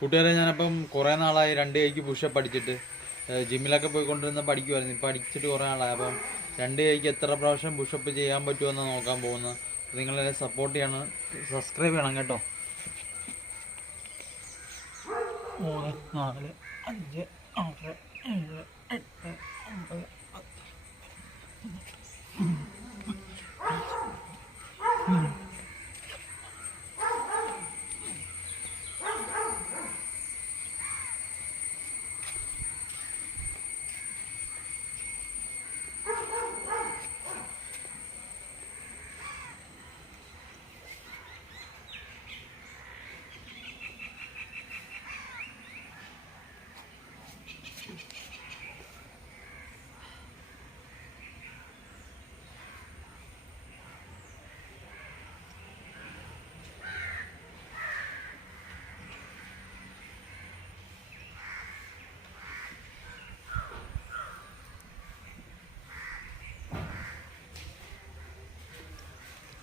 കൂട്ടുകാരെ ഞാനപ്പം കുറേ നാളായി 2 കൈക്ക് പുഷപ്പ് അടിച്ചിട്ട് ജിമ്മിലൊക്കെ പോയിക്കൊണ്ടിരുന്ന പഠിക്കുമായിരുന്നു. ഇപ്പം അടിച്ചിട്ട് കുറേ നാളായി. അപ്പം 2 കൈക്ക് എത്ര പ്രാവശ്യം പുഷപ്പ് ചെയ്യാൻ പറ്റുമെന്ന് നോക്കാൻ പോകുന്നത്. നിങ്ങളെല്ലാം സപ്പോർട്ട് ചെയ്യണം, സബ്സ്ക്രൈബ് ചെയ്യണം കേട്ടോ. 3, 4, 5, 6, 7, 8, 9, 10.